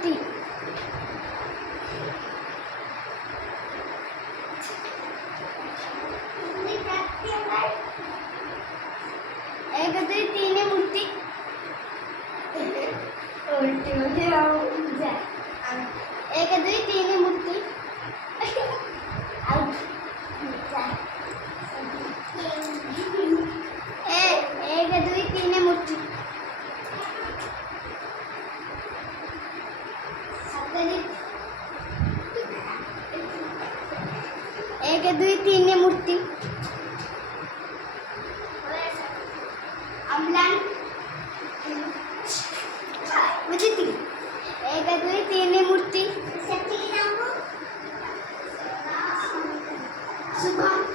मूर्ती. एक दुई तीन मूर्ती. उलटी मध्ये एक दुई तीन मूर्ती. एक दुई तीन मूर्ती. एक दुई तीन मूर्ती. अम्लान म्हणजे ती. एक दुई तीन मूर्ती. शुभम